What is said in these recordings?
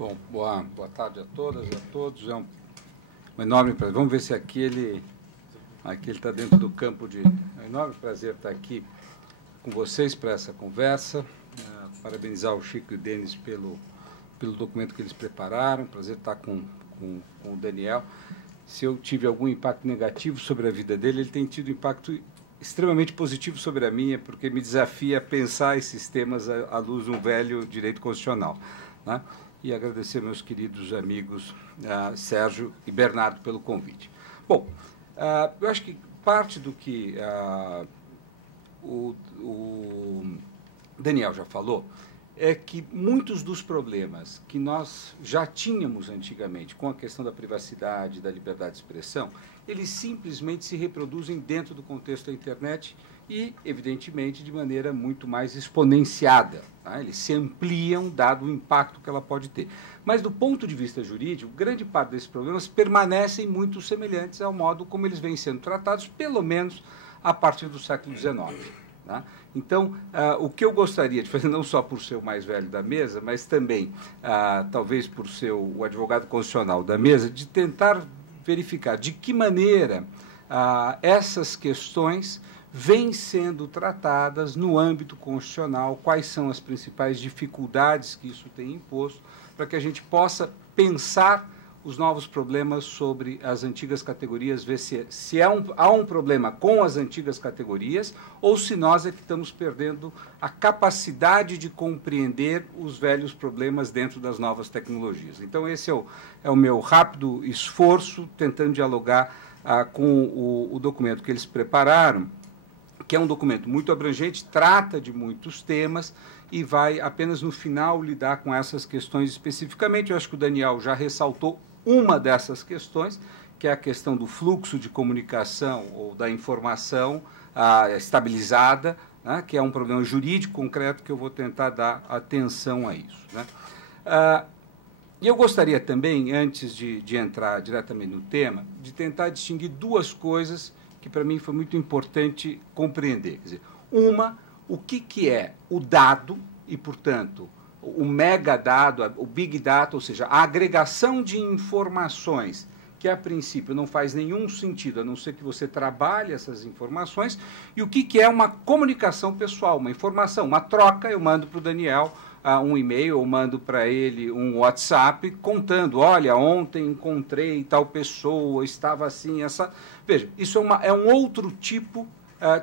Bom, boa tarde a todas e a todos. É um enorme prazer. Vamos ver se aqui ele está dentro do campo de... É um enorme prazer estar aqui com vocês para essa conversa. Parabenizar o Chico e o Denis pelo documento que eles prepararam. Prazer estar com o Daniel. Se eu tive algum impacto negativo sobre a vida dele, ele tem tido impacto extremamente positivo sobre a minha, porque me desafia a pensar esses temas à luz de um velho direito constitucional, né? E agradecer meus queridos amigos Sérgio e Bernardo pelo convite. Bom, eu acho que parte do que o Daniel já falou é que muitos dos problemas que nós já tínhamos antigamente com a questão da privacidade, da liberdade de expressão, eles simplesmente se reproduzem dentro do contexto da internet e, evidentemente, de maneira muito mais exponenciada, tá? Eles se ampliam, dado o impacto que ela pode ter. Mas, do ponto de vista jurídico, grande parte desses problemas permanecem muito semelhantes ao modo como eles vêm sendo tratados, pelo menos a partir do século XIX. Tá? Então, o que eu gostaria de fazer, não só por ser o mais velho da mesa, mas também, talvez por ser o advogado constitucional da mesa, de tentar verificar de que maneira essas questões vêm sendo tratadas no âmbito constitucional, quais são as principais dificuldades que isso tem imposto, para que a gente possa pensar os novos problemas sobre as antigas categorias, ver se há um problema com as antigas categorias ou se nós é que estamos perdendo a capacidade de compreender os velhos problemas dentro das novas tecnologias. Então, esse é o meu rápido esforço, tentando dialogar com o documento que eles prepararam, que é um documento muito abrangente, trata de muitos temas e vai apenas no final lidar com essas questões especificamente. Eu acho que o Daniel já ressaltou uma dessas questões, que é a questão do fluxo de comunicação ou da informação estabilizada, né, que é um problema jurídico concreto que eu vou tentar dar atenção a isso, né. E eu gostaria também, antes de entrar diretamente no tema, de tentar distinguir duas coisas que para mim foi muito importante compreender. Quer dizer, uma, o que é o dado e, portanto, o megadado, o big data, ou seja, a agregação de informações que, a princípio, não faz nenhum sentido, a não ser que você trabalhe essas informações, e o que é uma comunicação pessoal, uma informação, uma troca. Eu mando para o Daniel um e-mail, eu mando para ele um WhatsApp contando, olha, ontem encontrei tal pessoa, estava assim, essa... Veja, isso é um outro tipo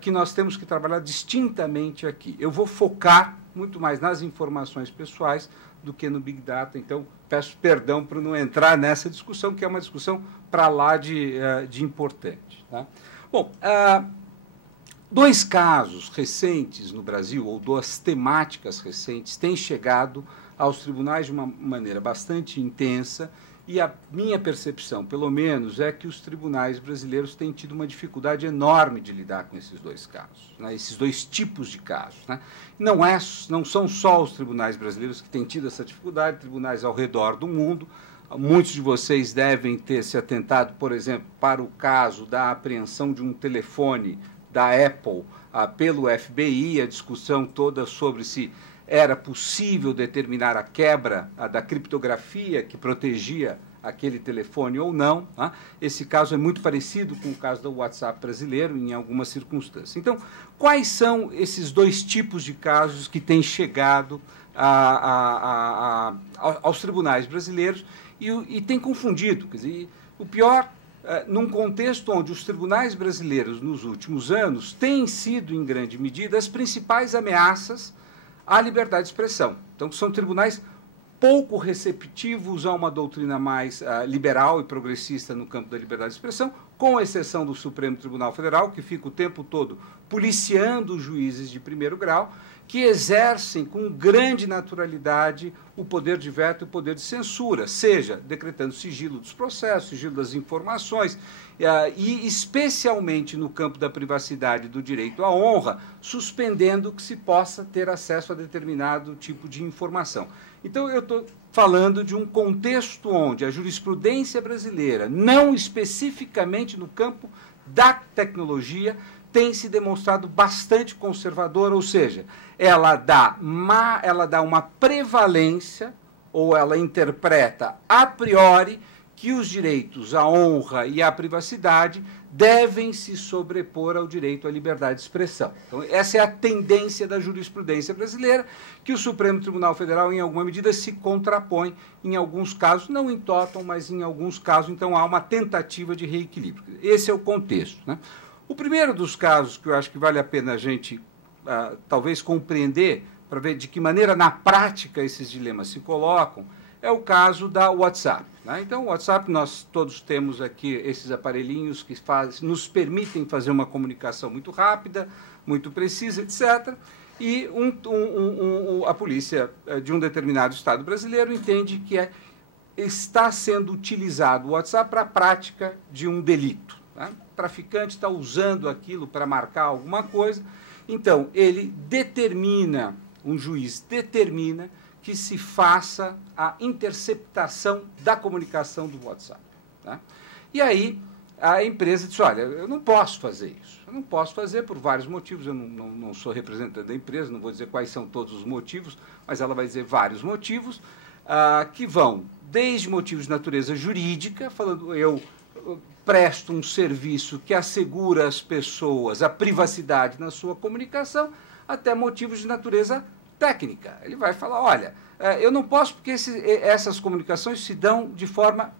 que nós temos que trabalhar distintamente aqui. Eu vou focar muito mais nas informações pessoais do que no Big Data, então peço perdão por não entrar nessa discussão, que é uma discussão para lá de importante. Tá? Bom, dois casos recentes no Brasil, ou duas temáticas recentes, têm chegado aos tribunais de uma maneira bastante intensa, e a minha percepção, pelo menos, é que os tribunais brasileiros têm tido uma dificuldade enorme de lidar com esses dois casos, né, esses dois tipos de casos. Né. Não são só os tribunais brasileiros que têm tido essa dificuldade, tribunais ao redor do mundo. Muitos de vocês devem ter se atentado, por exemplo, para o caso da apreensão de um telefone da Apple pelo FBI, a discussão toda sobre se era possível determinar a quebra da criptografia que protegia aquele telefone ou não. Tá? Esse caso é muito parecido com o caso do WhatsApp brasileiro em algumas circunstâncias. Então, quais são esses dois tipos de casos que têm chegado aos tribunais brasileiros e têm confundido? Quer dizer, o pior, num contexto onde os tribunais brasileiros, nos últimos anos, têm sido, em grande medida, as principais ameaças à liberdade de expressão. Então, são tribunais pouco receptivos a uma doutrina mais liberal e progressista no campo da liberdade de expressão, com exceção do Supremo Tribunal Federal, que fica o tempo todo policiando os juízes de primeiro grau, que exercem com grande naturalidade o poder de veto e o poder de censura, seja decretando sigilo dos processos, sigilo das informações, e especialmente no campo da privacidade e do direito à honra, suspendendo que se possa ter acesso a determinado tipo de informação. Então, eu estou falando de um contexto onde a jurisprudência brasileira, não especificamente no campo da tecnologia, tem se demonstrado bastante conservadora, ou seja, ela dá uma prevalência ou ela interpreta a priori que os direitos à honra e à privacidade devem se sobrepor ao direito à liberdade de expressão. Então, essa é a tendência da jurisprudência brasileira, que o Supremo Tribunal Federal, em alguma medida, se contrapõe, em alguns casos, não em total, mas em alguns casos, então há uma tentativa de reequilíbrio. Esse é o contexto, né? O primeiro dos casos que eu acho que vale a pena a gente, talvez, compreender, para ver de que maneira, na prática, esses dilemas se colocam, é o caso da WhatsApp, né? Então, o WhatsApp, nós todos temos aqui esses aparelhinhos que nos permitem fazer uma comunicação muito rápida, muito precisa, etc. E a polícia de um determinado estado brasileiro entende que está sendo utilizado o WhatsApp para a prática de um delito, né? O traficante está usando aquilo para marcar alguma coisa, então ele determina, um juiz determina que se faça a interceptação da comunicação do WhatsApp, tá? E aí a empresa diz, olha, eu não posso fazer isso. Eu não posso fazer por vários motivos, eu não sou representante da empresa, não vou dizer quais são todos os motivos, mas ela vai dizer vários motivos, que vão desde motivos de natureza jurídica, falando eu presto um serviço que assegura às pessoas a privacidade na sua comunicação, até motivos de natureza técnica. Ele vai falar, olha, eu não posso porque essas comunicações se dão de forma,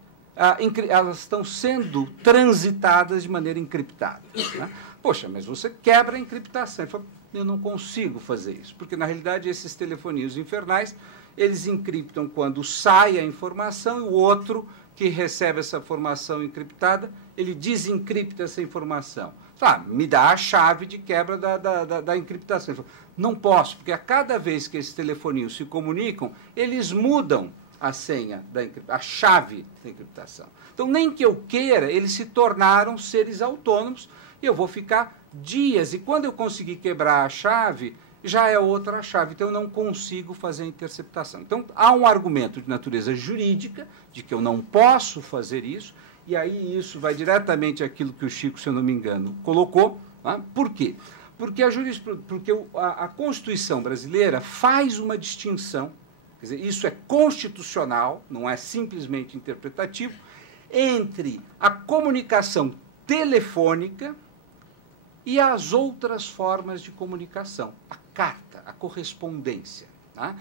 elas estão sendo transitadas de maneira encriptada, né? Poxa, mas você quebra a encriptação. Ele fala, eu não consigo fazer isso, porque na realidade esses telefoninhos infernais, eles encriptam quando sai a informação e o outro que recebe essa informação encriptada, ele desencripta essa informação. Me dá a chave de quebra da encriptação. Não posso, porque a cada vez que esses telefoninhos se comunicam, eles mudam a senha, a chave da encriptação. Então, nem que eu queira, eles se tornaram seres autônomos e eu vou ficar dias. E quando eu conseguir quebrar a chave, já é outra chave. Então, eu não consigo fazer a interceptação. Então, há um argumento de natureza jurídica, de que eu não posso fazer isso, e aí isso vai diretamente àquilo que o Chico, se eu não me engano, colocou. Tá? Por quê? Porque a Constituição brasileira faz uma distinção, quer dizer, isso é constitucional, não é simplesmente interpretativo, entre a comunicação telefônica e as outras formas de comunicação, a carta, a correspondência. Tá?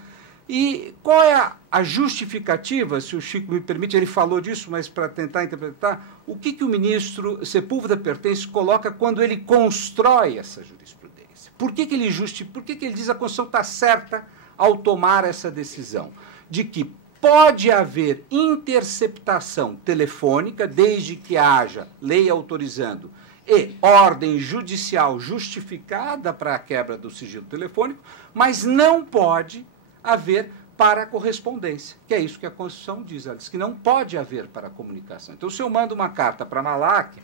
E qual é a justificativa, se o Chico me permite, ele falou disso, mas para tentar interpretar, o que o ministro Sepúlveda Pertence coloca quando ele constrói essa jurisprudência? Por que ele diz que a Constituição está certa ao tomar essa decisão? De que pode haver interceptação telefônica, desde que haja lei autorizando e ordem judicial justificada para a quebra do sigilo telefônico, mas não pode haver para a correspondência, que é isso que a Constituição diz. Ela diz que não pode haver para a comunicação. Então, se eu mando uma carta para Malac,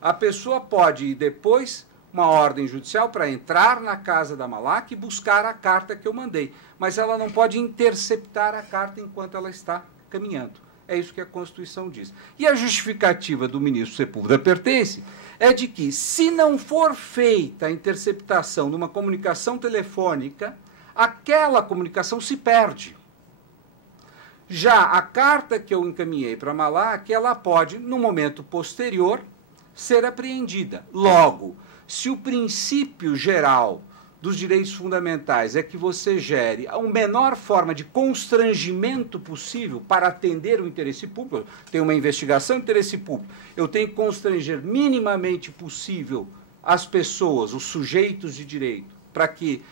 a pessoa pode ir depois uma ordem judicial para entrar na casa da Malac e buscar a carta que eu mandei, mas ela não pode interceptar a carta enquanto ela está caminhando. É isso que a Constituição diz. E a justificativa do ministro Sepúlveda Pertence é de que, se não for feita a interceptação numa comunicação telefônica, aquela comunicação se perde. Já a carta que eu encaminhei para Malac, ela pode, no momento posterior, ser apreendida. Logo, se o princípio geral dos direitos fundamentais é que você gere a menor forma de constrangimento possível para atender o interesse público, tem uma investigação de interesse público, eu tenho que constranger minimamente possível as pessoas, os sujeitos de direito, para que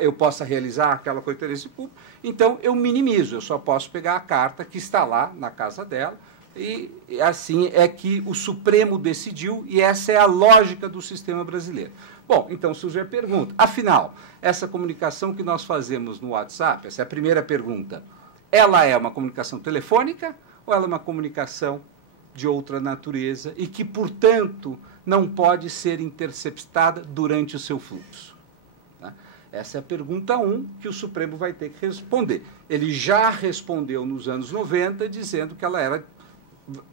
eu possa realizar aquela coisa de interesse público, então eu minimizo, eu só posso pegar a carta que está lá na casa dela, e assim é que o Supremo decidiu, e essa é a lógica do sistema brasileiro. Bom, então surge a pergunta, afinal, essa comunicação que nós fazemos no WhatsApp, essa é a primeira pergunta, ela é uma comunicação telefônica ou ela é uma comunicação de outra natureza e que, portanto, não pode ser interceptada durante o seu fluxo? Tá? Essa é a pergunta 1 que o Supremo vai ter que responder. Ele já respondeu nos anos 90, dizendo que ela era,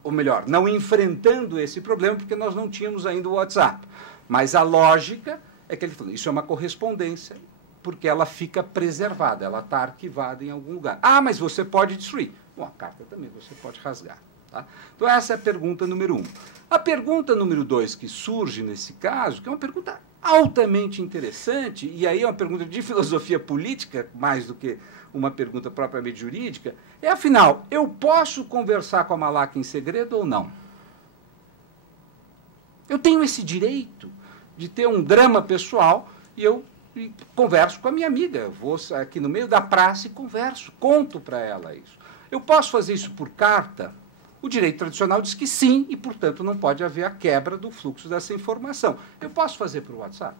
ou melhor, não enfrentando esse problema, porque nós não tínhamos ainda o WhatsApp. Mas a lógica é que ele falou, isso é uma correspondência porque ela fica preservada, ela está arquivada em algum lugar. Ah, mas você pode destruir. Bom, a carta também você pode rasgar. Tá? Então, essa é a pergunta número 1. A pergunta número 2 que surge nesse caso, que é uma pergunta altamente interessante, e aí é uma pergunta de filosofia política, mais do que uma pergunta propriamente jurídica, é, afinal, eu posso conversar com a Malak em segredo ou não? Eu tenho esse direito de ter um drama pessoal e eu converso com a minha amiga. Eu vou aqui no meio da praça e converso, conto para ela isso. Eu posso fazer isso por carta? O direito tradicional diz que sim, e, portanto, não pode haver a quebra do fluxo dessa informação. Eu posso fazer por WhatsApp?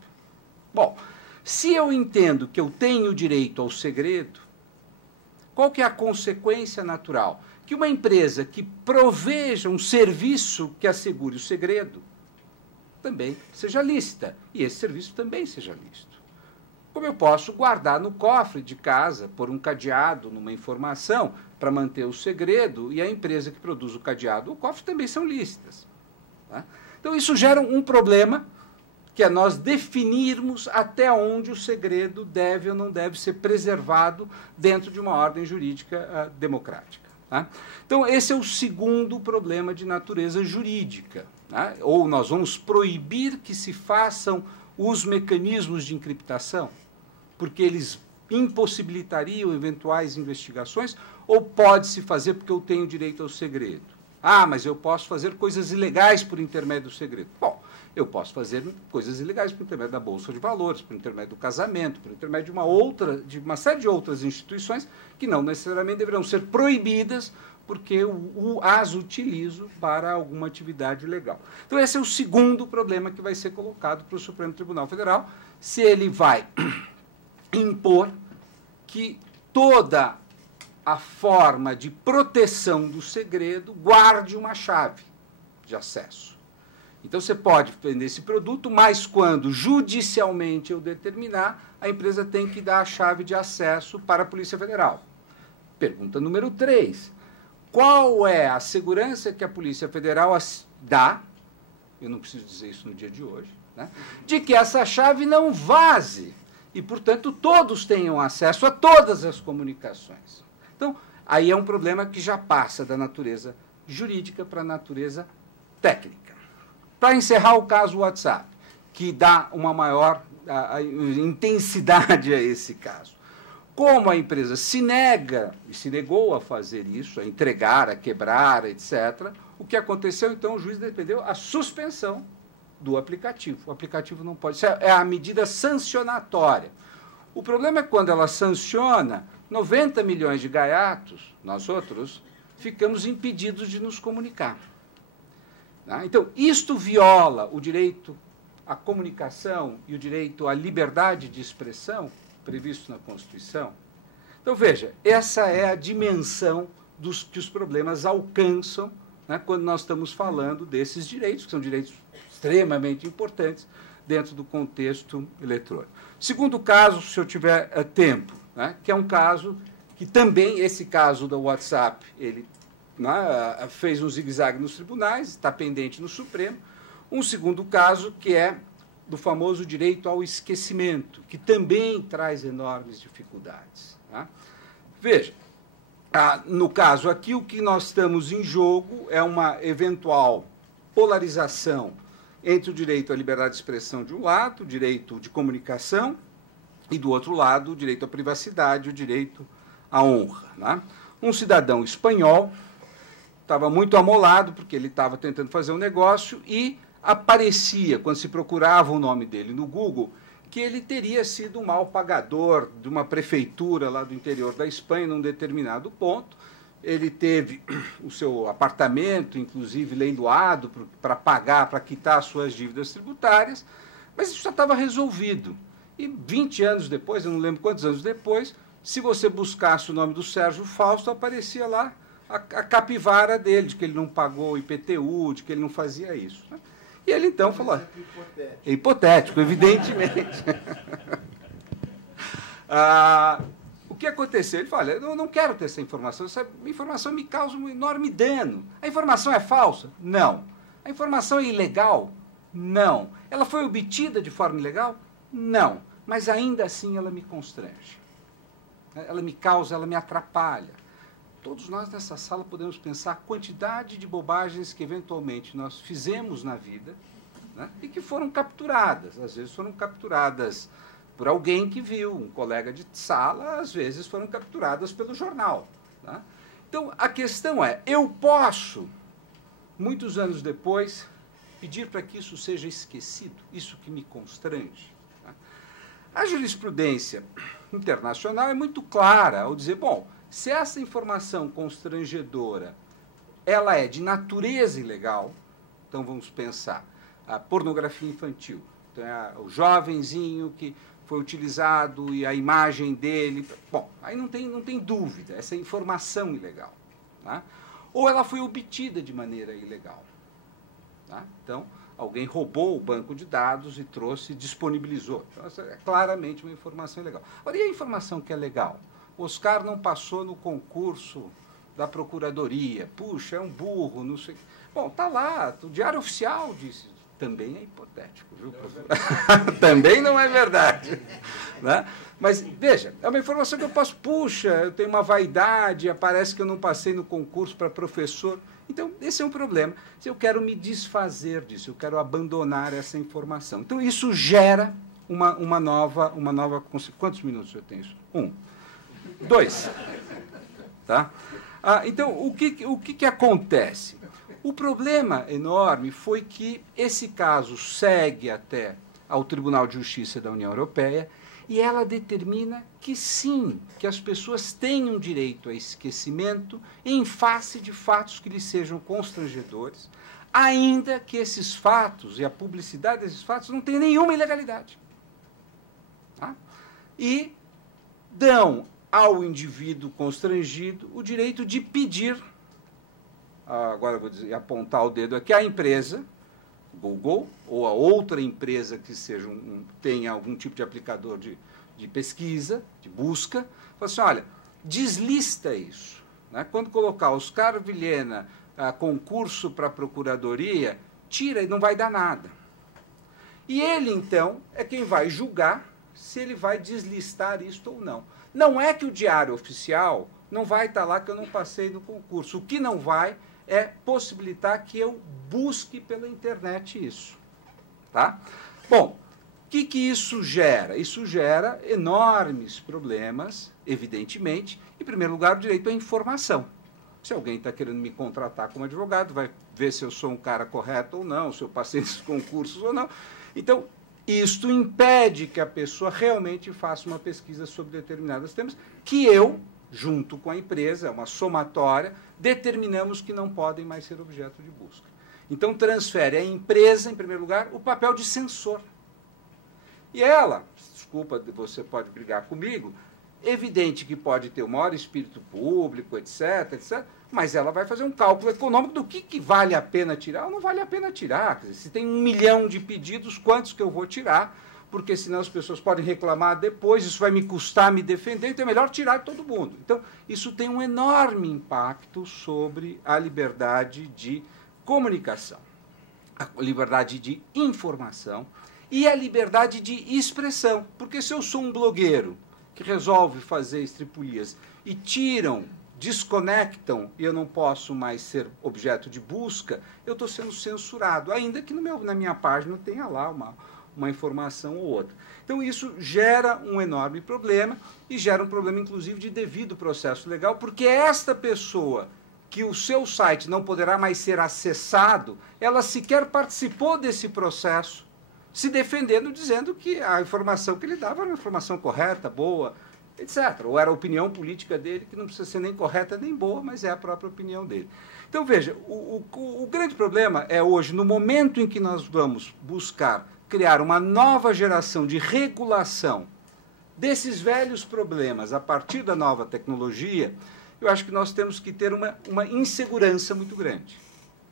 Bom, se eu entendo que eu tenho direito ao segredo, qual que é a consequência natural? Que uma empresa que proveja um serviço que assegure o segredo também seja lícita, e esse serviço também seja lícito. Como eu posso guardar no cofre de casa, pôr um cadeado numa informação para manter o segredo, e a empresa que produz o cadeado, o cofre também são lícitas. Tá? Então, isso gera um problema, que é nós definirmos até onde o segredo deve ou não deve ser preservado dentro de uma ordem jurídica democrática. Tá? Então, esse é o segundo problema de natureza jurídica. Tá? Ou nós vamos proibir que se façam os mecanismos de encriptação, porque eles impossibilitariam eventuais investigações, ou pode-se fazer porque eu tenho direito ao segredo? Ah, mas eu posso fazer coisas ilegais por intermédio do segredo. Bom, eu posso fazer coisas ilegais por intermédio da Bolsa de Valores, por intermédio do casamento, por intermédio de uma série de outras instituições que não necessariamente deverão ser proibidas porque as utilizo para alguma atividade legal. Então, esse é o segundo problema que vai ser colocado para o Supremo Tribunal Federal, se ele vai impor que toda a forma de proteção do segredo guarde uma chave de acesso. Então, você pode vender esse produto, mas quando judicialmente eu determinar, a empresa tem que dar a chave de acesso para a Polícia Federal. Pergunta número 3. Qual é a segurança que a Polícia Federal dá, eu não preciso dizer isso no dia de hoje, né, de que essa chave não vaze e, portanto, todos tenham acesso a todas as comunicações? Então, aí é um problema que já passa da natureza jurídica para a natureza técnica. Para encerrar o caso WhatsApp, que dá uma maior intensidade a esse caso. Como a empresa se nega, e se negou a fazer isso, a entregar, a quebrar, etc., o que aconteceu, então, o juiz defendeu a suspensão do aplicativo. O aplicativo não pode... Isso é a medida sancionatória. O problema é que quando ela sanciona, 90 milhões de gaiatos, nós outros, ficamos impedidos de nos comunicar. Então, isto viola o direito à comunicação e o direito à liberdade de expressão previsto na Constituição. Então, veja, essa é a dimensão que os problemas alcançam, né, quando nós estamos falando desses direitos, que são direitos extremamente importantes dentro do contexto eletrônico. Segundo caso, se eu tiver tempo, né, que é um caso que também, esse caso do WhatsApp, ele fez um zigue-zague nos tribunais, está pendente no Supremo. Um segundo caso, que é do famoso direito ao esquecimento, que também traz enormes dificuldades. Tá? Veja, no caso aqui, o que nós estamos em jogo é uma eventual polarização entre o direito à liberdade de expressão de um lado, o direito de comunicação, e do outro lado, o direito à privacidade, o direito à honra. Né? Um cidadão espanhol estava muito amolado, porque ele estava tentando fazer um negócio e aparecia, quando se procurava o nome dele no Google, que ele teria sido um mal pagador de uma prefeitura lá do interior da Espanha, num determinado ponto. Ele teve o seu apartamento, inclusive, leiloado para pagar, para quitar as suas dívidas tributárias, mas isso já estava resolvido. E 20 anos depois, eu não lembro quantos anos depois, se você buscasse o nome do Sérgio Fausto, aparecia lá a capivara dele, de que ele não pagou o IPTU, de que ele não fazia isso. Né? E ele então falou... É hipotético, evidentemente. O que aconteceu? Ele falou, eu não quero ter essa informação me causa um enorme dano. A informação é falsa? Não. A informação é ilegal? Não. Ela foi obtida de forma ilegal? Não. mas ainda assim ela me constrange. Ela me causa, ela me atrapalha. Todos nós nessa sala podemos pensar a quantidade de bobagens que eventualmente nós fizemos na vida, né, e que foram capturadas. Às vezes foram capturadas por alguém que viu, um colega de sala, às vezes foram capturadas pelo jornal. Né? Então, a questão é, eu posso, muitos anos depois, pedir para que isso seja esquecido, isso que me constrange. Né? A jurisprudência internacional é muito clara ao dizer, bom, se essa informação constrangedora ela é de natureza ilegal, então vamos pensar, a pornografia infantil, então é o jovenzinho que foi utilizado e a imagem dele, bom, aí não tem dúvida, essa é informação ilegal. Tá? Ou ela foi obtida de maneira ilegal. Tá? Então, alguém roubou o banco de dados e trouxe, disponibilizou. Então, essa é claramente uma informação ilegal. Agora, e a informação que é legal? O Oscar não passou no concurso da Procuradoria. Puxa, é um burro, não sei. Bom, está lá, o Diário Oficial disse. Também é hipotético, viu, professor? Também não é verdade. Né? Mas, veja, é uma informação que eu posso, puxa, eu tenho uma vaidade, parece que eu não passei no concurso para professor. Então, esse é um problema. Eu quero me desfazer disso, eu quero abandonar essa informação. Então, isso gera uma nova... Quantos minutos eu tenho isso? 1. 2. Tá? Então, o que acontece? O problema enorme foi que esse caso segue até ao Tribunal de Justiça da União Europeia e ela determina que sim, que as pessoas tenham direito a esquecimento em face de fatos que lhes sejam constrangedores, ainda que esses fatos e a publicidade desses fatos não tenham nenhuma ilegalidade. Tá? E dão ao indivíduo constrangido o direito de pedir, agora eu vou apontar o dedo aqui, a empresa, Google, ou a outra empresa que seja tenha algum tipo de aplicador de pesquisa, de busca, fala assim, olha, deslista isso. Né? Quando colocar Oscar Vilhena concurso para a Procuradoria, tira e não vai dar nada. E ele, então, é quem vai julgar se ele vai deslistar isto ou não. Não é que o Diário Oficial não vai estar lá que eu não passei no concurso. O que não vai é possibilitar que eu busque pela internet isso. Tá? Bom, o que isso gera? Isso gera enormes problemas, evidentemente. Em primeiro lugar, o direito à informação. Se alguém está querendo me contratar como advogado, vai ver se eu sou um cara correto ou não, se eu passei nesses concursos ou não. Então, isto impede que a pessoa realmente faça uma pesquisa sobre determinados temas que eu, junto com a empresa, uma somatória, determinamos que não podem mais ser objeto de busca. Então, transfere à empresa, em primeiro lugar, o papel de censor. E ela, desculpa, você pode brigar comigo, evidente que pode ter o maior espírito público, etc., etc., mas ela vai fazer um cálculo econômico do que vale a pena tirar ou não vale a pena tirar. Quer dizer, se tem 1 milhão de pedidos, quantos que eu vou tirar? Porque senão as pessoas podem reclamar depois, isso vai me custar me defender, então é melhor tirar de todo mundo. Então, isso tem um enorme impacto sobre a liberdade de comunicação, a liberdade de informação e a liberdade de expressão. Porque se eu sou um blogueiro que resolve fazer estripulias e desconectam e eu não posso mais ser objeto de busca, eu estou sendo censurado, ainda que na minha página tenha lá uma informação ou outra. Então, isso gera um enorme problema e gera um problema, inclusive, de devido processo legal, porque esta pessoa que o seu site não poderá mais ser acessado, ela sequer participou desse processo, se defendendo, dizendo que a informação que ele dava era uma informação correta, boa, etc. Ou era a opinião política dele, que não precisa ser nem correta nem boa, mas é a própria opinião dele. Então, veja, o grande problema é hoje, no momento em que nós vamos buscar criar uma nova geração de regulação desses velhos problemas a partir da nova tecnologia, eu acho que nós temos que ter uma insegurança muito grande.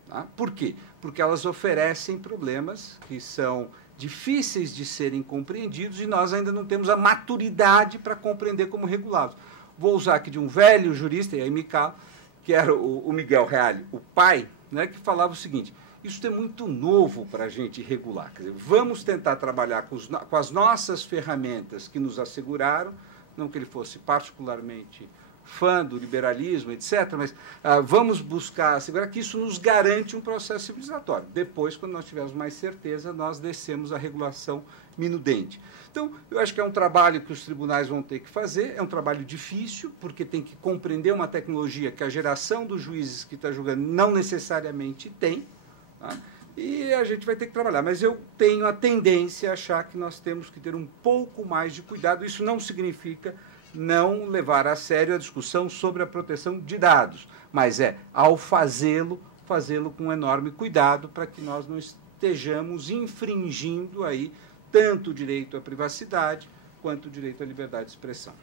Tá? Por quê? Porque elas oferecem problemas que são difíceis de serem compreendidos e nós ainda não temos a maturidade para compreender como regulá-los. Vou usar aqui de um velho jurista, e aí me calo, que era o Miguel Reale, o pai, né, que falava o seguinte, isso é muito novo para a gente regular. Quer dizer, vamos tentar trabalhar com as nossas ferramentas que nos asseguraram, não que ele fosse particularmente fã do liberalismo, etc., mas vamos buscar assegurar que isso nos garante um processo civilizatório. Depois, quando nós tivermos mais certeza, nós descemos a regulação minudente. Então, eu acho que é um trabalho que os tribunais vão ter que fazer, é um trabalho difícil, porque tem que compreender uma tecnologia que a geração dos juízes que está julgando não necessariamente tem, tá? E a gente vai ter que trabalhar. Mas eu tenho a tendência a achar que nós temos que ter um pouco mais de cuidado. Isso não significa não levar a sério a discussão sobre a proteção de dados, mas ao fazê-lo com enorme cuidado para que nós não estejamos infringindo aí tanto o direito à privacidade quanto o direito à liberdade de expressão.